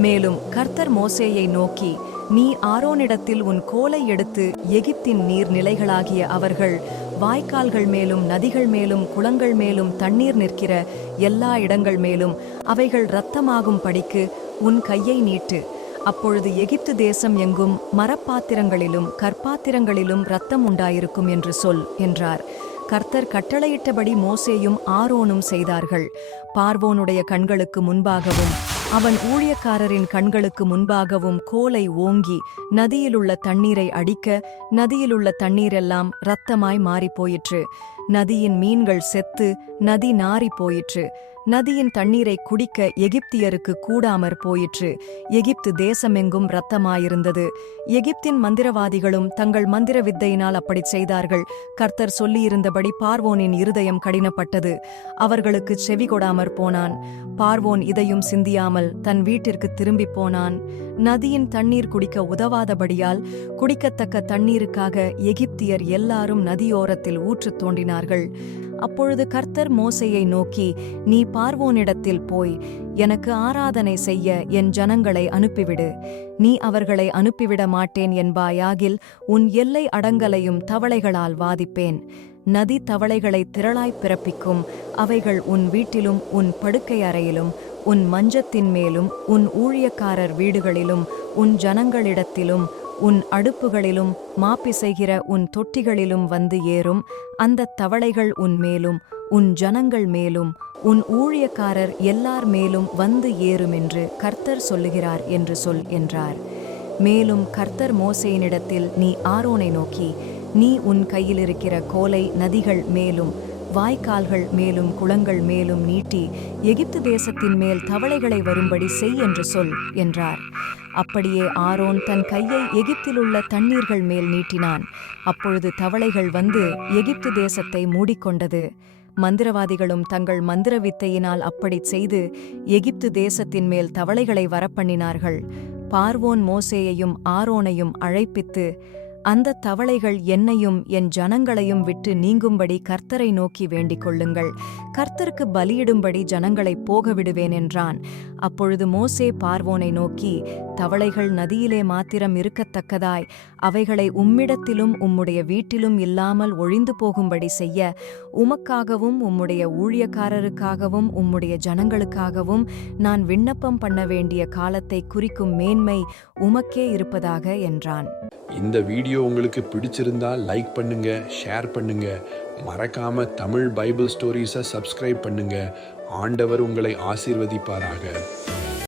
மேலும் கர்த்தர் மோசேயை நோக்கி நீ ஆரோனிடத்தில் உன் கோலை எடுத்து எகிப்தின் நீர்நிலைகளாகிய அவர்கள் வாய்க்கால்கள் மேலும் நதிகள் மேலும் குளங்கள் மேலும் தண்ணீர் நிற்கிற எல்லா இடங்கள் மேலும் அவைகள் இரத்தமாகும் படிக்கு உன் கையை நீட்டு. அப்பொழுது எகிப்து தேசம் எங்கும் மரப்பாத்திரங்களிலும் கற்பாத்திரங்களிலும் இரத்தம் உண்டாயிருக்கும் என்று சொல் என்றார். கர்த்தர் கட்டளையிட்டபடி மோசேயும் ஆரோனும் செய்தார்கள். பார்வோனுடைய கண்களுக்கு முன்பாகவும் அவன் ஊழியக்காரரின் கண்களுக்கு முன்பாகவும் கோலை ஓங்கி நதியிலுள்ள தண்ணீரை அடிக்க நதியிலுள்ள தண்ணீரெல்லாம் இரத்தமாய் மாறிப்போயிற்று. நதியின் மீன்கள் செத்து நதி நாறிப் போயிற்று. நதியின் தண்ணீரை குடிக்க எகிப்தியருக்கு கூடாமற் போயிற்று. எகிப்து தேசமெங்கும் இரத்தமாயிருந்தது. எகிப்தின் மந்திரவாதிகளும் தங்கள் மந்திர வித்தையினால் அப்படிச் செய்தார்கள். கர்த்தர் சொல்லியிருந்தபடி பார்வோனின் இருதயம் கடினப்பட்டது. அவர்களுக்கு செவி கொடாமற் போனான். பார்வோன் இதையும் சிந்தியாமல் தன் வீட்டிற்கு திரும்பிப் போனான். நதியின் தண்ணீர் குடிக்க உதவாதபடியால் குடிக்கத்தக்க தண்ணீருக்காக எகிப்தியர் எல்லாரும் நதியோரத்தில் ஊற்றுத் தோண்டினார்கள் அப்பொழுது கர்த்தர் மோசையை நோக்கி நீ பார்வோனிடத்தில் போய் எனக்கு ஆராதனை செய்ய என் ஜனங்களை அனுப்பிவிடு. நீ அவர்களை அனுப்பிவிட மாட்டேன் என்பாயாகில் உன் எல்லை அடங்கலையும் தவளைகளால் வாதிப்பேன். நதி தவளைகளை திரளாய் பிறப்பிக்கும் அவைகள் உன் வீட்டிலும் உன் படுக்கை அறையிலும் உன் மஞ்சத்தின் மேலும் உன் ஊழியக்காரர் வீடுகளிலும் உன் ஜனங்களிடத்திலும் உன் அடுப்புகளிலும் மாப்பிசைகிற உன் தொட்டிகளிலும் வந்து ஏறும். அந்தத் தவளைகள் உன் மேலும் உன் ஜனங்கள் மேலும் உன் ஊழியக்காரர் எல்லார் மேலும் வந்து ஏறும் என்று கர்த்தர் சொல்லுகிறார் என்று சொல் என்றார். மேலும் கர்த்தர் மோசையினிடத்தில் நீ ஆரோனை நோக்கி நீ உன் கையிலிருக்கிற கோலை நதிகள் மேலும் வாய்க்கால்கள் மேலும் குளங்கள் மேலும் நீட்டி எகிப்து தேசத்தின் மேல் தவளைகளை வரும்படி செய் என்று சொல் என்றார். அப்படியே ஆரோன் தன் கையை எகிப்திலுள்ள தண்ணீர்கள் மேல் நீட்டினான். அப்பொழுது தவளைகள் வந்து எகிப்து தேசத்தை மூடிக்கொண்டது. மந்திரவாதிகளும் தங்கள் மந்திர வித்தையினால் அப்படிச் செய்து எகிப்து தேசத்தின் மேல் தவளைகளை வரப்பண்ணினார்கள். பார்வோன் மோசேயையும் ஆரோனையும் அழைப்பித்து அந்த தவளைகள் என்னையும் என் ஜனங்களையும் விட்டு நீங்கும்படி கர்த்தரை நோக்கி வேண்டிக் கொள்ளுங்கள். கர்த்தருக்கு பலியிடும்படி ஜனங்களை போக விடுவேன் என்றான். அப்பொழுது மோசே பார்வோனை நோக்கி தவளைகள் நதியிலே மாத்திரம் இருக்கத்தக்கதாய். அவைகளை உம்மிடத்திலும் உம்முடைய வீட்டிலும் இல்லாமல் ஒழிந்து போகும்படி செய்ய உமக்காகவும் உம்முடைய ஊழியக்காரருக்காகவும் உம்முடைய ஜனங்களுக்காகவும் நான் விண்ணப்பம் பண்ண வேண்டிய காலத்தை குறிக்கும் மேன்மை உமக்கே இருப்பதாக என்றான். இந்த வீடியோ உங்களுக்கு பிடிச்சிருந்தா லைக் பண்ணுங்க ஷேர் பண்ணுங்க. மறக்காம தமிழ் பைபிள் ஸ்டோரிஸை சப்ஸ்கிரைப் பண்ணுங்க. ஆண்டவர் உங்களை ஆசீர்வதிப்பாராக.